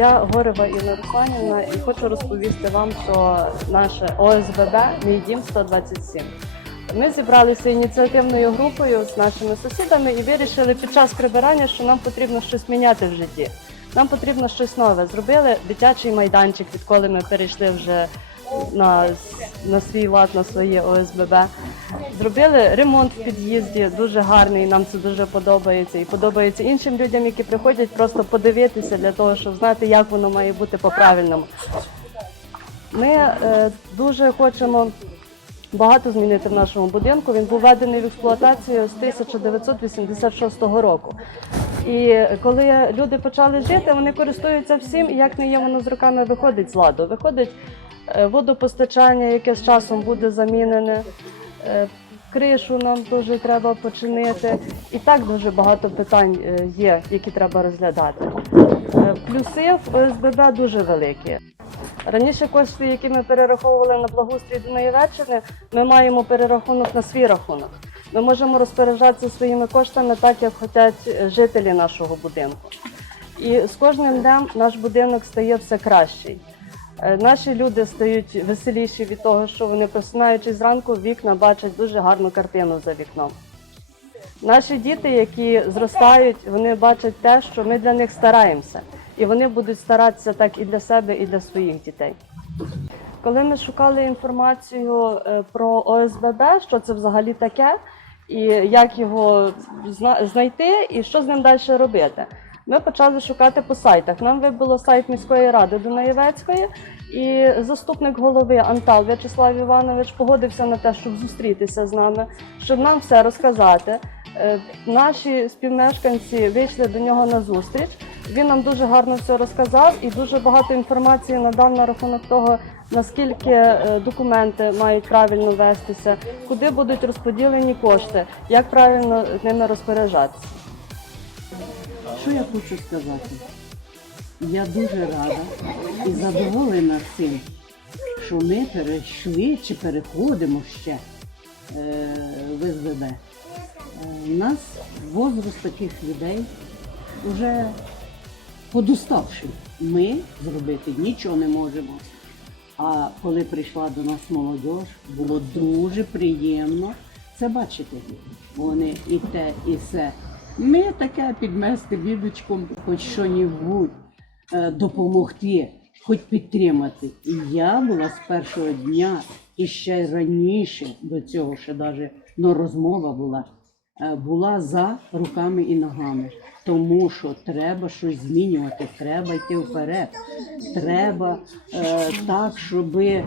Я Горева Інна Русланівна і хочу розповісти вам про наше ОСББ Мій дім 127. Ми зібралися ініціативною групою з нашими сусідами і вирішили під час прибирання, що нам потрібно щось міняти в житті. Нам потрібно щось нове. Зробили дитячий майданчик, відколи ми перейшли вже на, на свій лад, на своє ОСББ. Зробили ремонт в під'їзді, дуже гарний, нам це дуже подобається. І подобається іншим людям, які приходять просто подивитися для того, щоб знати, як воно має бути по-правильному. Ми е, дуже хочемо багато змінити в нашому будинку. Він був введений в експлуатацію з 1986 року. І коли люди почали жити, вони користуються всім, і як не є, воно з роками виходить з ладу. Виходить водопостачання, яке з часом буде замінене. е, Кришу нам дуже треба починити. І так дуже багато питань е, є, які треба розглядати. Е, Плюси в ОСББ дуже великі. Раніше кошти, які ми перераховували на благоустрій Дунаєвеччини, ми маємо перерахунок на свій рахунок. Ми можемо розпоряджатися своїми коштами так, як хочуть жителі нашого будинку. І з кожним днем наш будинок стає все кращий. Е, Наші люди стають веселіші від того, що вони просинаючись зранку, вікна бачать дуже гарну картину за вікном. Наші діти, які зростають, вони бачать те, що ми для них стараємося, і вони будуть старатися так і для себе, і для своїх дітей. Коли ми шукали інформацію е, про ОСББ, що це взагалі таке, і як його знайти, і що з ним далі робити, ми почали шукати по сайтах. Нам вибило сайт міської ради Дунаєвецької, і заступник голови Антал В'ячеслав Іванович погодився на те, щоб зустрітися з нами, щоб нам все розказати. Е, Наші співмешканці вийшли до нього на зустріч. Він нам дуже гарно все розказав і дуже багато інформації надав на рахунок того, наскільки е, документи мають правильно вестися, куди будуть розподілені кошти, як правильно ними розпоряджатися. Що я хочу сказати? Я дуже рада і задоволена цим, що ми перейшли чи переходимо ще е, в СББ. Е, У нас возраст таких людей вже подуставший. Ми зробити нічого не можемо. А коли прийшла до нас молодь, було дуже приємно це бачити. Вони і те, і все. Ми таке підмести бідочком, хоч що-небудь е, допомогти, хоч підтримати. І я була з першого дня і ще раніше до цього ще навіть ну, розмова була, е, була за руками і ногами. Тому що треба щось змінювати, треба йти вперед. Треба е, так, щоб е,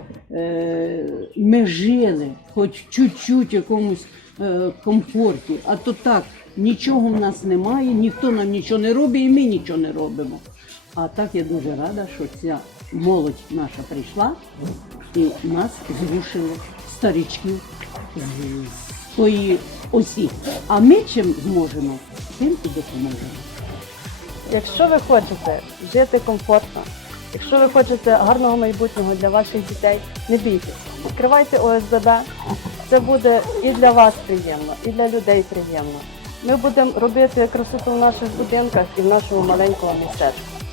ми жили хоч чуть-чуть якомусь е, комфорті. А то так, нічого в нас немає, ніхто нам нічого не робить, і ми нічого не робимо. А так я дуже рада, що ця молодь наша прийшла і нас зрушили старичків з тої осі. А ми чим зможемо, тим і допоможемо. Якщо ви хочете жити комфортно, якщо ви хочете гарного майбутнього для ваших дітей, не бійтесь, відкривайте ОСББ. Це буде і для вас приємно, і для людей приємно. Ми будемо робити красоту в наших будинках і в нашому маленькому містечку.